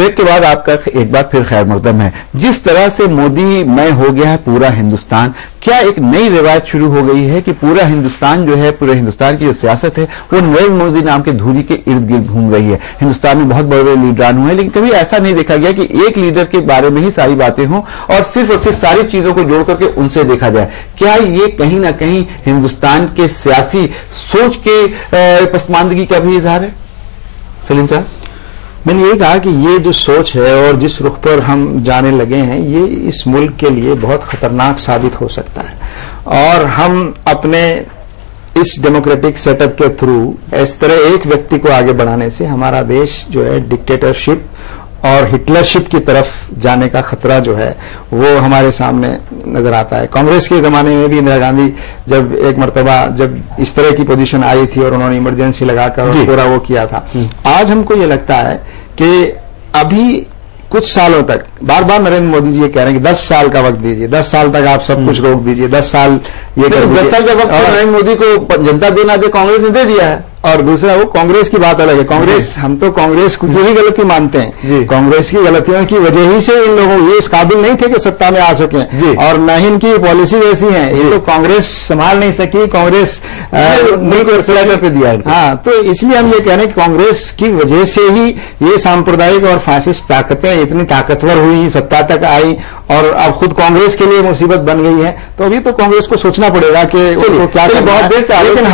Break के बाद आपका एक बार फिर खैर मकदम है। जिस तरह से मोदी मय हो गया है पूरा हिंदुस्तान, क्या एक नई रिवायत शुरू हो गई है कि पूरा हिंदुस्तान जो है, पूरे हिंदुस्तान की जो सियासत है वो नरेंद्र मोदी नाम के धुरी के इर्द गिर्द घूम रही है। हिंदुस्तान में बहुत बड़े बड़े लीडरान हुए, लेकिन कभी ऐसा नहीं देखा गया कि एक लीडर के बारे में ही सारी बातें हों और सिर्फ सारी चीजों को जोड़ करके उनसे देखा जाए। क्या ये कहीं ना कहीं हिंदुस्तान के सियासी सोच के पसमानदगी का भी इजहार है? सलीम साहब, मैंने ये कहा कि ये जो सोच है और जिस रुख पर हम जाने लगे हैं, ये इस मुल्क के लिए बहुत खतरनाक साबित हो सकता है। और हम अपने इस डेमोक्रेटिक सेटअप के थ्रू इस तरह एक व्यक्ति को आगे बढ़ाने से हमारा देश जो है डिक्टेटरशिप और हिटलरशिप की तरफ जाने का खतरा जो है वो हमारे सामने नजर आता है। कांग्रेस के जमाने में भी इंदिरा गांधी जब एक मर्तबा जब इस तरह की पोजीशन आई थी और उन्होंने इमरजेंसी लगाकर पूरा वो किया था। आज हमको ये लगता है कि अभी कुछ सालों तक बार बार नरेंद्र मोदी जी ये कह रहे हैं कि 10 साल का वक्त दीजिए, 10 साल तक आप सब कुछ रोक दीजिए, 10 साल ये कर दीजिए। 10 साल का वक्त नरेंद्र मोदी को जनता दे ना दे, कांग्रेस ने दे दिया है। और दूसरा वो कांग्रेस की बात अलग है। कांग्रेस, हम तो कांग्रेस को ही गलती मानते हैं। कांग्रेस की गलतियों की वजह ही से इन लोगों ये इस काबिल नहीं थे कि सत्ता में आ सकें, और न ही इनकी पॉलिसी वैसी है। ये तो कांग्रेस संभाल नहीं सकी, कांग्रेस मुल्क पे दिया। हाँ, तो इसलिए हम ये कह रहे हैं कि कांग्रेस की वजह से ही ये सांप्रदायिक और फासिस्ट ताकतें इतनी ताकतवर हुई, सत्ता तक आई, और अब खुद कांग्रेस के लिए मुसीबत बन गई है। तो अभी तो कांग्रेस को सोचना पड़ेगा कि उनको क्या करना है। बहुत देर से लेकिन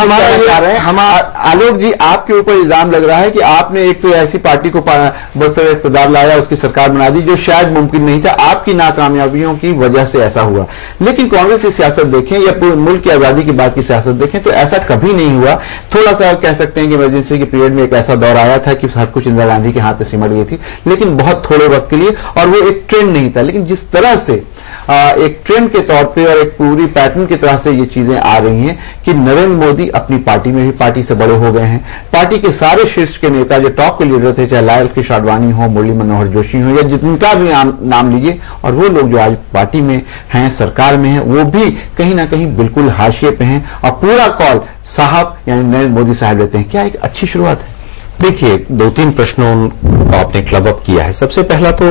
आलोक जी, आपके ऊपर इल्जाम लग रहा है कि आपने एक तो ऐसी पार्टी को बरसर इख्तियार लाया, उसकी सरकार बना दी जो शायद मुमकिन नहीं था, आपकी नाकामयाबियों की वजह से ऐसा हुआ। लेकिन कांग्रेस की सियासत देखें या पूरे मुल्क की आजादी के बाद की सियासत देखें तो ऐसा कभी नहीं हुआ। थोड़ा सा कह सकते हैं कि इमरजेंसी के पीरियड में एक ऐसा दौर आया था कि हर कुछ इंदिरा गांधी के हाथ में सिमट गई थी, लेकिन बहुत थोड़े वक्त के लिए, और वो एक ट्रेंड नहीं था। लेकिन जिस तरह से एक ट्रेंड के तौर पे और एक पूरी पैटर्न की तरह से ये चीजें आ रही हैं कि नरेंद्र मोदी अपनी पार्टी में भी पार्टी से बड़े हो गए हैं। पार्टी के सारे शीर्ष के नेता जो टॉप के लीडर थे, चाहे लाल कृष्ण आडवाणी हो, मुरली मनोहर जोशी हो, या जिनका भी नाम लीजिए, और वो लोग जो आज पार्टी में हैं, सरकार में हैं, वो भी कहीं ना कहीं बिल्कुल हाशिए पे हैं और पूरा कॉल साहब यानी नरेंद्र मोदी साहब लेते हैं। क्या एक अच्छी शुरुआत है? देखिए, 2-3 प्रश्नों को आपने क्लब अप किया है। सबसे पहला तो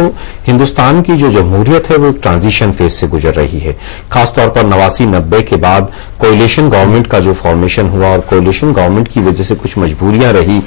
हिंदुस्तान की जो जमहूरियत है वो एक ट्रांजिशन फेज से गुजर रही है। खासतौर पर 89-90 के बाद कोएलिशन गवर्नमेंट का जो फॉर्मेशन हुआ और कोएलिशन गवर्नमेंट की वजह से कुछ मजबूरियां रही,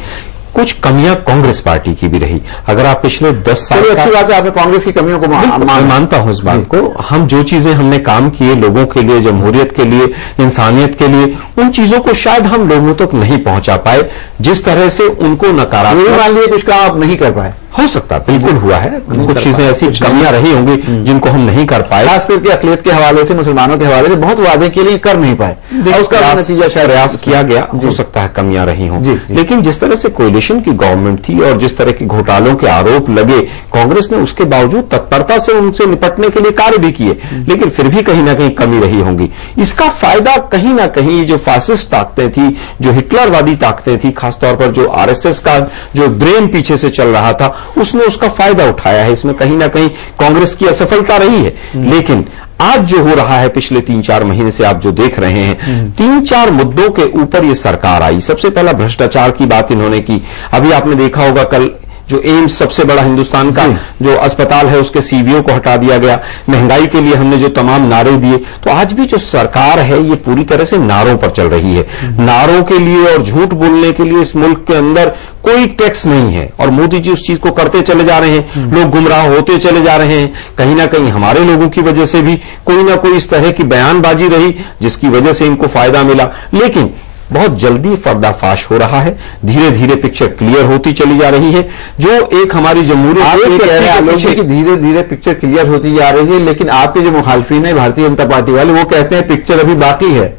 कुछ कमियां कांग्रेस पार्टी की भी रही। अगर आप पिछले 10 साल अच्छी बात है, आपने कांग्रेस की कमियों को मानता हूं इस बात को। हम जो चीजें हमने काम किए लोगों के लिए, जमहूरियत के लिए, इंसानियत के लिए, उन चीजों को शायद हम लोगों तक नहीं पहुंचा पाए जिस तरह से उनको नकारात्मक। मान लिए कुछ काम आप नहीं कर पाए, हो सकता बिल्कुल हुआ है, कुछ चीजें ऐसी कमियां रही होंगी जिनको हम नहीं कर पाए। खास करके अक़लियत के हवाले से, मुसलमानों के हवाले से बहुत वादे के लिए कर नहीं पाए, उसका नतीजा शायद प्रयास किया गया, हो सकता है कमियां रही हों। लेकिन जिस तरह से कोएलिशन की गवर्नमेंट थी और जिस तरह के घोटालों के आरोप लगे, कांग्रेस ने उसके बावजूद तत्परता से उनसे निपटने के लिए कार्य भी किए, लेकिन फिर भी कहीं ना कहीं कमी रही होंगी। इसका फायदा कहीं ना कहीं जो फासिस्ट ताकतें थी, जो हिटलरवादी ताकतें थी, खासतौर पर जो आरएसएस का जो ब्रेन पीछे से चल रहा था, उसने उसका फायदा उठाया है। इसमें कहीं ना कहीं कांग्रेस की असफलता रही है। लेकिन आज जो हो रहा है, पिछले 3-4 महीने से आप जो देख रहे हैं, 3-4 मुद्दों के ऊपर ये सरकार आई। सबसे पहला भ्रष्टाचार की बात इन्होंने की। अभी आपने देखा होगा कल जो एम्स सबसे बड़ा हिंदुस्तान का जो अस्पताल है उसके सीवीओ को हटा दिया गया। महंगाई के लिए हमने जो तमाम नारे दिए, तो आज भी जो सरकार है ये पूरी तरह से नारों पर चल रही है। नारों के लिए और झूठ बोलने के लिए इस मुल्क के अंदर कोई टैक्स नहीं है और मोदी जी उस चीज को करते चले जा रहे हैं। लोग गुमराह होते चले जा रहे हैं। कहीं ना कहीं हमारे लोगों की वजह से भी कोई ना कोई इस तरह की बयानबाजी रही जिसकी वजह से इनको फायदा मिला। लेकिन बहुत जल्दी पर्दाफाश हो रहा है, धीरे धीरे पिक्चर क्लियर होती चली जा रही है। जो एक हमारी जमहूरियत की धीरे धीरे पिक्चर क्लियर होती जा रही है, लेकिन आपके जो मुखालफिन है भारतीय जनता पार्टी वाले, वो कहते हैं पिक्चर अभी बाकी है।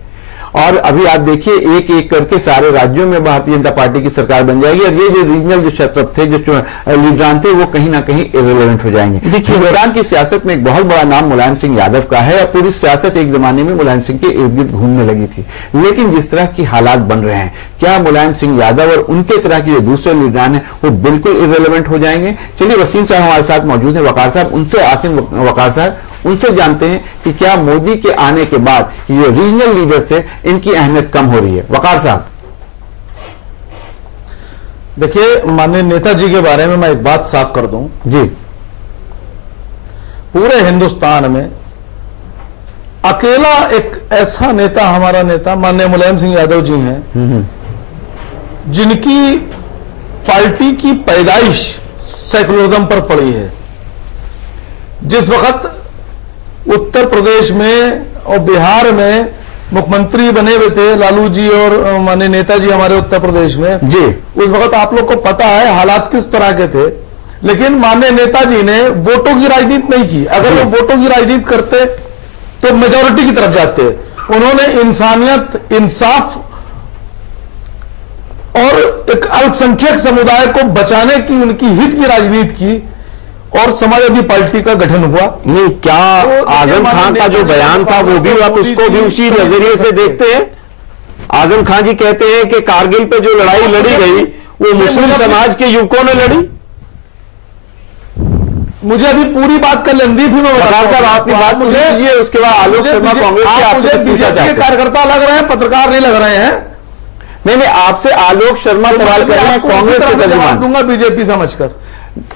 और अभी आप देखिए एक एक करके सारे राज्यों में भारतीय जनता पार्टी की सरकार बन जाएगी और ये जो रीजनल जो क्षेत्र थे, जो लीडरान थे, वो कहीं ना कहीं इररिलेवेंट हो जाएंगे। देखिए, हिंदुस्तान की सियासत में एक बहुत बड़ा नाम मुलायम सिंह यादव का है और पूरी सियासत एक जमाने में मुलायम सिंह के इर्द गिर्द घूमने लगी थी। लेकिन जिस तरह की हालात बन रहे हैं, क्या मुलायम सिंह यादव और उनके तरह के जो दूसरे लीडरान हैं वो बिल्कुल इररिलेवेंट हो जाएंगे? चलिए, वसीम साहब हमारे साथ मौजूद है, वकार साहब, उनसे आसिम वकार साहब, उनसे जानते हैं कि क्या मोदी के आने के बाद ये रीजनल लीडर्स है, इनकी अहमियत कम हो रही है? वकार साहब। देखिए, माननीय नेताजी के बारे में मैं एक बात साफ कर दूं जी। पूरे हिंदुस्तान में अकेला एक ऐसा नेता, हमारा नेता माननीय मुलायम सिंह यादव जी हैं, जिनकी पार्टी की पैदाइश सेकुलरिज्म पर पड़ी है। जिस वक्त उत्तर प्रदेश में और बिहार में मुख्यमंत्री बने हुए थे लालू जी और माननीय नेताजी हमारे उत्तर प्रदेश में जी, उस वक्त आप लोग को पता है हालात किस तरह के थे। लेकिन माननीय नेताजी ने वोटों की राजनीति नहीं की। अगर वो वोटों की राजनीति करते तो मेजॉरिटी की तरफ जाते। उन्होंने इंसानियत, इंसाफ और एक अल्पसंख्यक समुदाय को बचाने की, उनकी हित की राजनीति की और समाजवादी पार्टी का गठन हुआ। नहीं, क्या आजम खान का जो बयान था वो भी आप उसको भी उसी नजरिए से देखते हैं? आजम खान जी कहते हैं कि कारगिल पे जो लड़ाई लड़ी गई वो मुस्लिम समाज के युवकों ने लड़ी। मुझे अभी पूरी बात कर लेंदी, फिर मैं बता साहब आपकी बात मुझे ये, उसके बाद आलोक शर्मा कांग्रेस के आपसे बीजेपी के कार्यकर्ता लग रहे हैं, पत्रकार नहीं लग रहे हैं। नहीं, आपसे आलोक शर्मा सवाल कर रहे हैं, कांग्रेस के तर्जुमान दूंगा बीजेपी समझकर।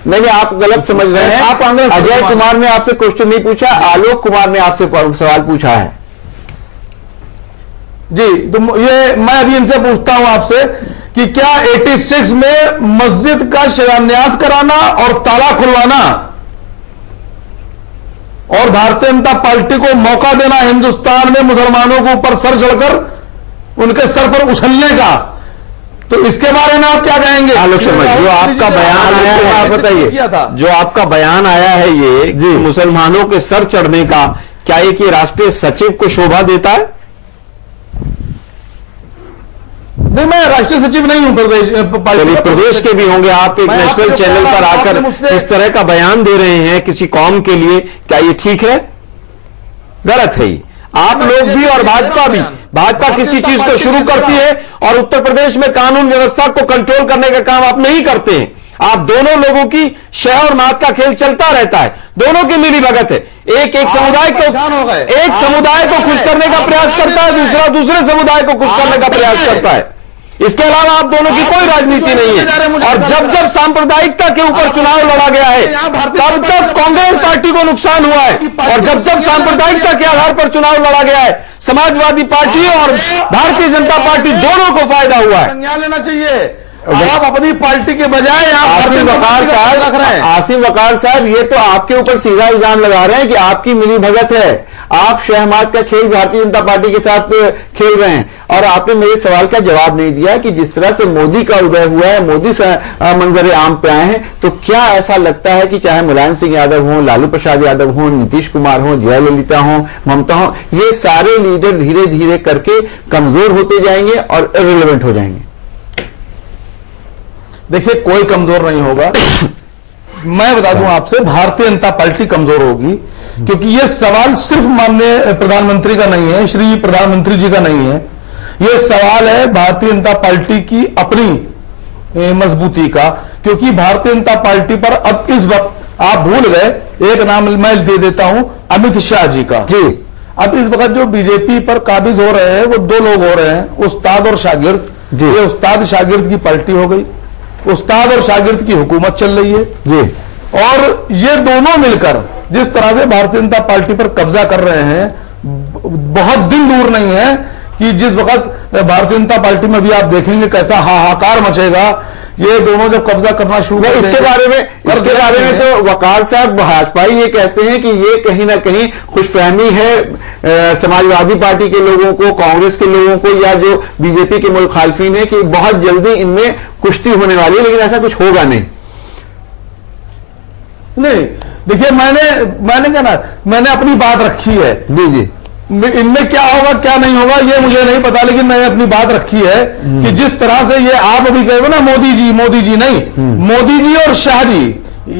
नहीं, आप गलत समझ रहे हैं। आप कांग्रेस, अजय कुमार ने आपसे क्वेश्चन नहीं पूछा, आलोक कुमार ने आपसे सवाल पूछा है जी। तो ये मैं अभी इनसे पूछता हूं आपसे कि क्या 86 में मस्जिद का शिलान्यास कराना और ताला खुलवाना और भारतीय जनता पार्टी को मौका देना हिंदुस्तान में मुसलमानों के ऊपर सर चढ़कर उनके सर पर उछलने का, तो इसके बारे में आप क्या कहेंगे? आलोक शर्मा, जो आपका बयान आया है, आप बताइए, जो आपका बयान आया है ये मुसलमानों के सर चढ़ने का, क्या ये कि राष्ट्रीय सचिव को शोभा देता है? नहीं, मैं राष्ट्रीय सचिव नहीं हूं प्रदेश के भी होंगे। आप एक नेशनल चैनल पर आकर इस तरह का बयान दे रहे हैं किसी कौम के लिए, क्या ये ठीक है? गलत है ये। आप लोग भी और भाजपा भी, भाजपा किसी चीज को शुरू करती है और उत्तर प्रदेश में कानून व्यवस्था को कंट्रोल करने का काम आप नहीं करते हैं। आप दोनों लोगों की शह और मात का खेल चलता रहता है, दोनों की मिली भगत है। एक समुदाय को खुश करने का प्रयास करता है, दूसरा दूसरे समुदाय को खुश करने का प्रयास करता है। इसके अलावा आप दोनों की कोई राजनीति नहीं है। और जब जब सांप्रदायिकता के ऊपर चुनाव लड़ा गया है तब तब कांग्रेस पार्टी को नुकसान हुआ है, और जब जब सांप्रदायिकता के आधार पर चुनाव लड़ा गया है समाजवादी पार्टी और भारतीय जनता पार्टी दोनों को फायदा हुआ है। संज्ञान लेना चाहिए। आप अपनी पार्टी के बजाय आसिम वकार साहब रख रहे हैं। आसिम वकार साहब, ये तो आपके ऊपर सीधा इल्जाम लगा रहे हैं कि आपकी मिली भगत है, आप शहमात का खेल भारतीय जनता पार्टी के साथ खेल रहे हैं। और आपने मेरे सवाल का जवाब नहीं दिया कि जिस तरह से मोदी का उदय हुआ है, मोदी मंजर आम पे आए हैं, तो क्या ऐसा लगता है कि चाहे मुलायम सिंह यादव हो, लालू प्रसाद यादव हो, नीतीश कुमार हो, जयललिता हो, ममता हो, ये सारे लीडर धीरे धीरे करके कमजोर होते जाएंगे और इर्रिलेवेंट हो जाएंगे? देखिए, कोई कमजोर नहीं होगा। मैं बता दूं आपसे, भारतीय जनता पार्टी कमजोर होगी, क्योंकि यह सवाल सिर्फ माननीय प्रधानमंत्री का नहीं है, श्री प्रधानमंत्री जी का नहीं है। यह सवाल है भारतीय जनता पार्टी की अपनी मजबूती का, क्योंकि भारतीय जनता पार्टी पर अब इस वक्त आप भूल गए, एक नाम मैं दे देता हूं, अमित शाह जी का। जी, अब इस वक्त जो बीजेपी पर काबिज हो रहे हैं वो दो लोग हो रहे हैं, उस्ताद और शागिर्द। ये उस्ताद शागिर्द की पार्टी हो गई, उस्ताद और शागिर्द की हुकूमत चल रही है जी। और ये दोनों मिलकर जिस तरह से भारतीय जनता पार्टी पर कब्जा कर रहे हैं, बहुत दिन दूर नहीं है कि जिस वक्त भारतीय जनता पार्टी में भी आप देखेंगे कैसा हाहाकार मचेगा। ये दोनों जब कब्जा करना शुरू कर इसके बारे में तो वकार साहब भाजपा ये कहते हैं कि ये कहीं ना कहीं खुशफहमी है समाजवादी पार्टी के लोगों को, कांग्रेस के लोगों को, या जो बीजेपी के मुखालिफिन है कि बहुत जल्दी इनमें कुश्ती होने वाली है, लेकिन ऐसा कुछ होगा नहीं। देखिए, मैंने क्या ना, मैंने अपनी बात रखी है। जी जी, इनमें क्या होगा क्या नहीं होगा ये मुझे नहीं पता, लेकिन मैंने अपनी बात रखी है कि जिस तरह से ये आप अभी कहे ना मोदी जी नहीं, मोदी जी और शाह जी,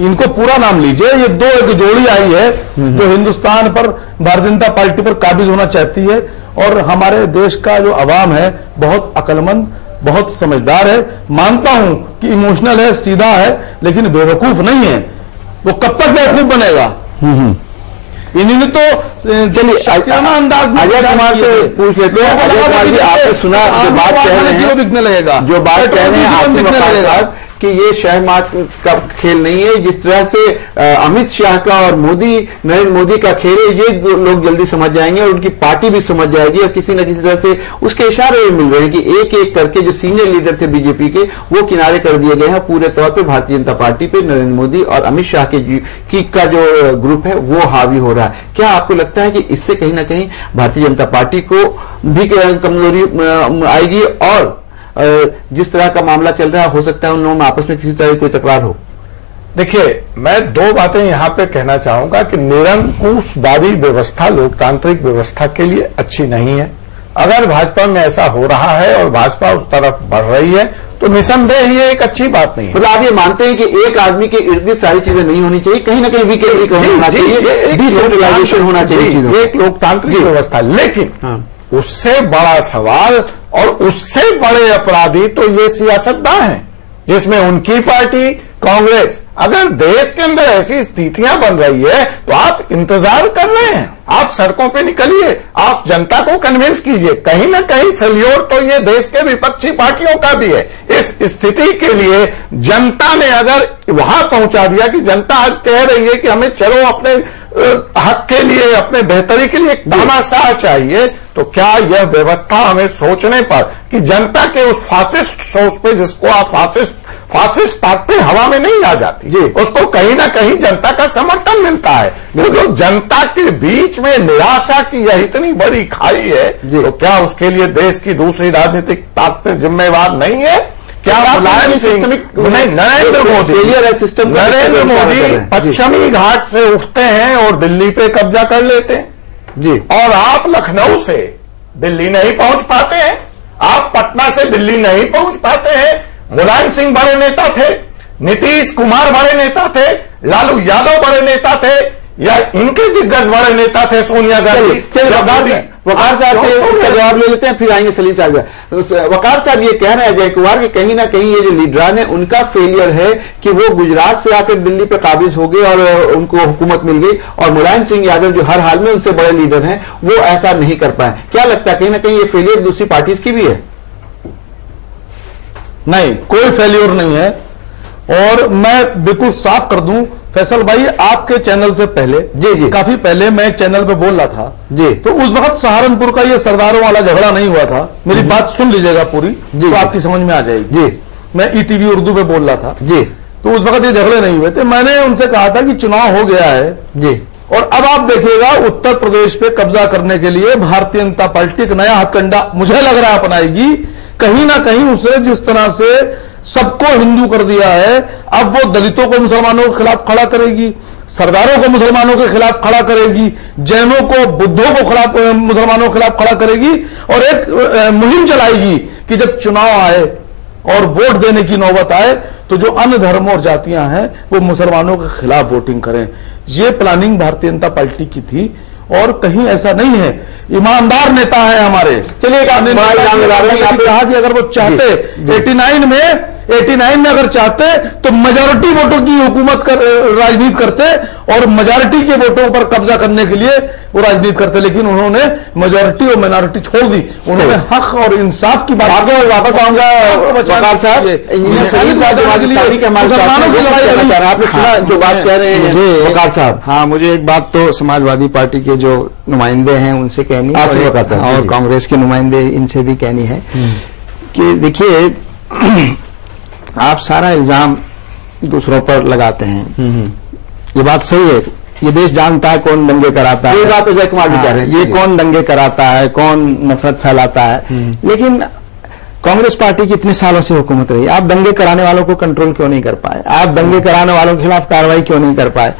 इनको पूरा नाम लीजिए, ये दो एक जोड़ी आई है जो हिंदुस्तान पर भारतीय जनता पार्टी पर काबिज होना चाहती है। और हमारे देश का जो अवाम है बहुत अक्लमंद, बहुत समझदार है। मानता हूं कि इमोशनल है, सीधा है, लेकिन बेवकूफ नहीं है। वो कब तक बेवकूफ बनेगा? इन्होंने तो चलिए अंदाज में अजय कुमार से पूछ लेते हैं। अजय कुमार जी, आपने सुना जो बात कह रहे हैं, बिकने लगेगा, जो बात कह रहे हैं आसिम लगेगा कि ये शहमात का खेल नहीं है, जिस तरह से अमित शाह का और नरेंद्र मोदी का खेल है, ये लोग जल्दी समझ जाएंगे और उनकी पार्टी भी समझ जाएगी और किसी न किसी तरह से उसके इशारे मिल रहे हैं कि एक एक करके जो सीनियर लीडर थे बीजेपी के वो किनारे कर दिए गए हैं पूरे तौर पे भारतीय जनता पार्टी पे। नरेंद्र मोदी और अमित शाह का जो ग्रुप है वो हावी हो रहा है। क्या आपको लगता है कि इससे कहीं ना कहीं भारतीय जनता पार्टी को भी कमजोरी आएगी और जिस तरह का मामला चल रहा है हो सकता है उन लोगों में आपस में किसी तरह की कोई तकरार हो? देखिए, मैं दो बातें यहां पे कहना चाहूंगा कि निरंकुशवादी व्यवस्था लोकतांत्रिक व्यवस्था के लिए अच्छी नहीं है। अगर भाजपा में ऐसा हो रहा है और भाजपा उस तरफ बढ़ रही है तो निसंदेह ये एक अच्छी बात नहीं है। मतलब आप ये मानते हैं कि एक आदमी के इर्द गिर्द सारी चीजें नहीं होनी चाहिए, कहीं ना कहीं वीकेंद्रीकरण होना चाहिए, डिसेंट्रलाइजेशन होना चाहिए, एक लोकतांत्रिक व्यवस्था। लेकिन उससे बड़ा सवाल और उससे बड़े अपराधी तो ये सियासतदान हैं, जिसमें उनकी पार्टी कांग्रेस, अगर देश के अंदर ऐसी स्थितियां बन रही है तो आप इंतजार कर रहे हैं, आप सड़कों पे निकलिए, आप जनता को कन्विंस कीजिए। कहीं ना कहीं फेल्योर तो ये देश के विपक्षी पार्टियों का भी है। इस स्थिति के लिए जनता ने अगर वहां पहुंचा दिया कि जनता आज कह रही है कि हमें चलो अपने हक के लिए, अपने बेहतरी के लिए एक तानाशाह चाहिए, तो क्या यह व्यवस्था हमें सोचने पर कि जनता के उस फासिस्ट सोच पे, जिसको आप फासिस्ट ताकतें हवा में नहीं आ जाती, उसको कहीं ना कहीं जनता का समर्थन मिलता है। तो जो जनता के बीच में निराशा की यह इतनी बड़ी खाई है, तो क्या उसके लिए देश की दूसरी राजनीतिक ताकतें जिम्मेवार नहीं है? क्या मुलायम सिंह नहीं, नरेंद्र मोदी पश्चिमी घाट से उठते हैं और दिल्ली पे कब्जा कर लेते हैं जी, और आप लखनऊ से दिल्ली नहीं पहुंच पाते हैं, आप पटना से दिल्ली नहीं पहुंच पाते हैं। मुलायम सिंह बड़े नेता थे, नीतीश कुमार बड़े नेता थे, लालू यादव बड़े नेता थे, या इनके दिग्गज बड़े नेता थे सोनिया गांधी। वकार साहब से इसका जवाब ले लेते हैं, फिर आएंगे सलीम साहब। वकार साहब ये कह रहे हैं अजय कुमार कि कहीं ना कहीं ये जो लीडरान है उनका फेलियर है कि वो गुजरात से आकर दिल्ली पर काबिज हो गए और उनको हुकूमत मिल गई, और मुलायम सिंह यादव जो हर हाल में उनसे बड़े लीडर हैं वो ऐसा नहीं कर पाए। क्या लगता है कहीं ना कहीं ये फेलियर दूसरी पार्टीज की भी है? नहीं, कोई फेल्योर नहीं है। और मैं बिल्कुल साफ कर दूं फैसल भाई, आपके चैनल से पहले जी काफी पहले मैं एक चैनल पे बोल रहा था जी, तो उस वक्त सहारनपुर का ये सरदारों वाला झगड़ा नहीं हुआ था। मेरी बात सुन लीजिएगा पूरी, तो आपकी समझ में आ जाएगी जी। मैं ईटीवी उर्दू पे बोल रहा था जी, तो उस वक्त ये झगड़े नहीं हुए थे। मैंने उनसे कहा था कि चुनाव हो गया है जी, और अब आप देखिएगा उत्तर प्रदेश पे कब्जा करने के लिए भारतीय जनता पार्टी एक नया हथकंडा मुझे लग रहा है अपनाएगी। कहीं ना कहीं उसे जिस तरह से सबको हिंदू कर दिया है, अब वो दलितों को मुसलमानों के खिलाफ खड़ा करेगी, सरदारों को मुसलमानों के खिलाफ खड़ा करेगी, जैनों को बुद्धों को खिलाफ मुसलमानों के खिलाफ खड़ा करेगी, और एक मुहिम चलाएगी कि जब चुनाव आए और वोट देने की नौबत आए तो जो अन्य धर्म और जातियां हैं वो मुसलमानों के खिलाफ वोटिंग करें। ये प्लानिंग भारतीय जनता पार्टी की थी और कहीं ऐसा नहीं है। ईमानदार नेता है हमारे। चलिए एक आदमी कहा कि अगर वो चाहते 89 में अगर चाहते तो मेजॉरिटी वोटों की हुकूमत राजनीति करते और मेजॉरिटी के वोटों पर कब्जा करने के लिए वो राजनीति करते, लेकिन उन्होंने मेजॉरिटी और माइनॉरिटी छोड़ दी। उन्होंने हक और इंसाफ की बात। वापस आऊंगा वकार साहब, आपने सुना जो बात कह रहे हैं वकार साहब? हाँ, मुझे एक बात तो समाजवादी पार्टी के जो नुमाइंदे हैं उनसे कहनी है और कांग्रेस के नुमाइंदे इनसे भी कहनी है कि देखिए, आप सारा इल्जाम दूसरों पर लगाते हैं, ये बात सही है। ये देश जानता है कौन दंगे कराता है, ये बात अजय कुमार जी कह रहे हैं, ये कौन दंगे कराता है, कौन नफरत फैलाता है। लेकिन कांग्रेस पार्टी की इतने सालों से हुकूमत रही, आप दंगे कराने वालों को कंट्रोल क्यों नहीं कर पाए? आप दंगे कराने वालों के खिलाफ कार्रवाई क्यों नहीं कर पाए?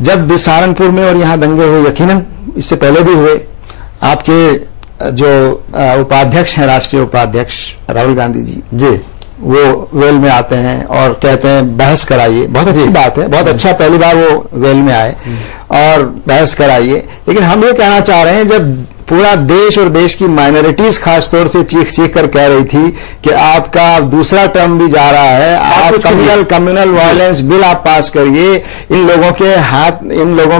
जब सहारनपुर में और यहां दंगे हुए, यकीनन इससे पहले भी हुए, आपके जो उपाध्यक्ष हैं, राष्ट्रीय उपाध्यक्ष राहुल गांधी जी वो वेल में आते हैं और कहते हैं बहस कराइए। बहुत अच्छी बात है, बहुत अच्छा, पहली बार वो वेल में आए और बहस कराइए। लेकिन हम ये कहना चाह रहे हैं, जब पूरा देश और देश की माइनॉरिटीज खासतौर से चीख चीख कर कह रही थी कि आपका दूसरा टर्म भी जा रहा है, आप कम्युनल वायलेंस बिल आप पास करिए, इन लोगों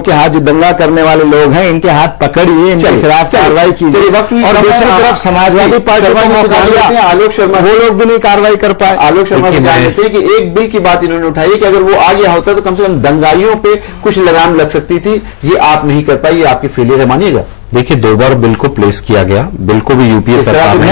के हाथ जो दंगा करने वाले लोग हैं इनके हाथ पकड़िए, इनके खिलाफ कार्रवाई कीजिए। और दूसरी तरफ समाजवादी पार्टी को मौका दिया, आलोक शर्मा, वो लोग भी नहीं कार्रवाई कर पाए। आलोक शर्मा को जान लेते हैं कि एक बिल की बात इन्होंने उठाई कि अगर वो आ गया होता तो कम से कम दंगाइयों पे कुछ लगाम लग सकती थी, ये आप नहीं कर पाई, ये आपकी फेलियर है, मानिएगा। देखिए 2 बार बिल को प्लेस किया गया, बिल को भी यूपीए सरकार ने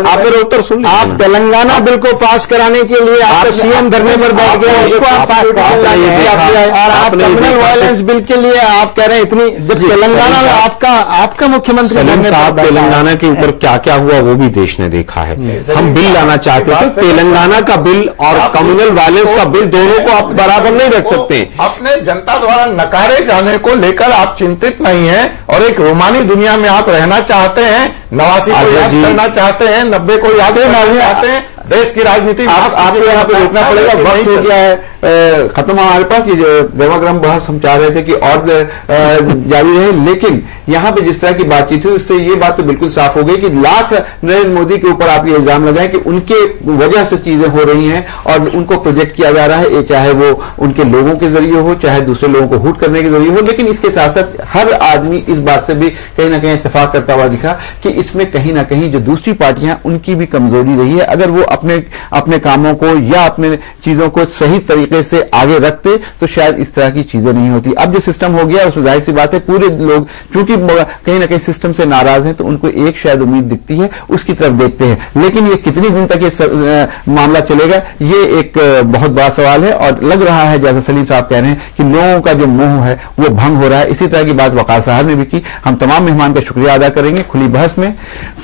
आप मेरा उत्तर सुन, आप तेलंगाना बिल को पास कराने के लिए आप सीएम धरने पर बैठ गए, उसको आप पास और आप कम्युनल वायलेंस बिल के लिए आप कह रहे हैं इतनी, जब तेलंगाना में आपका मुख्यमंत्री तेलंगाना के ऊपर क्या क्या हुआ वो भी देश ने देखा है। हम बिल लाना चाहते थे, तेलंगाना का बिल और कम्युनल वायलेंस का बिल दोनों को आप बराबर नहीं रख सकते। अपने जनता द्वारा नकारे जाने को लेकर आप चिंतित नहीं है और एक रोमानी दुनिया में आप रहना चाहते हैं, 89 को याद करना चाहते हैं, 90 को याद करना चाहते हैं, देश की राजनीति आपको यहाँ पे रोकना पड़ेगा, वक्त हो गया है खत्म हमारे पास। ये जो देवाग्रम बहस हम चाह रहे थे कि और जारी रहे, लेकिन यहाँ पे जिस तरह की बातचीत हुई उससे ये बात तो बिल्कुल साफ हो गई कि लाख नरेंद्र मोदी के ऊपर आप ये इल्जाम लगाएं कि उनके वजह से चीजें हो रही हैं और उनको प्रोजेक्ट किया जा रहा है, चाहे वो उनके लोगों के जरिए हो, चाहे दूसरे लोगों को हुट करने के जरिए हो। लेकिन इसके साथ साथ हर आदमी इस बात से भी कहीं ना कहीं इत्तेफाक करता हुआ दिखा कि इसमें कहीं ना कहीं जो दूसरी पार्टियां उनकी भी कमजोरी रही है। अगर वो अपने कामों को या अपने चीजों को सही तरीके से आगे रखते तो शायद इस तरह की चीजें नहीं होती। अब जो सिस्टम हो गया उसमें जाहिर सी बात है पूरे लोग क्योंकि कहीं ना कहीं सिस्टम से नाराज हैं तो उनको एक शायद उम्मीद दिखती है, उसकी तरफ देखते हैं। लेकिन ये कितनी दिन तक ये मामला चलेगा ये एक बहुत बड़ा सवाल है और लग रहा है जैसा सलीम साहब कह रहे हैं कि लोगों का जो मोह है वो भंग हो रहा है। इसी तरह की बात वकार साहब ने भी की। हम तमाम मेहमान का शुक्रिया अदा करेंगे खुली बहस में।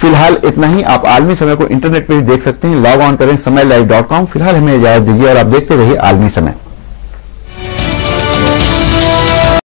फिलहाल इतना ही। आप आलमी समय को इंटरनेट पर भी देख सकते हैं, लॉग ऑन करें समयlive.com। फिलहाल हमें इजाजत दीजिए और आप देखते रहिए आलमी समय।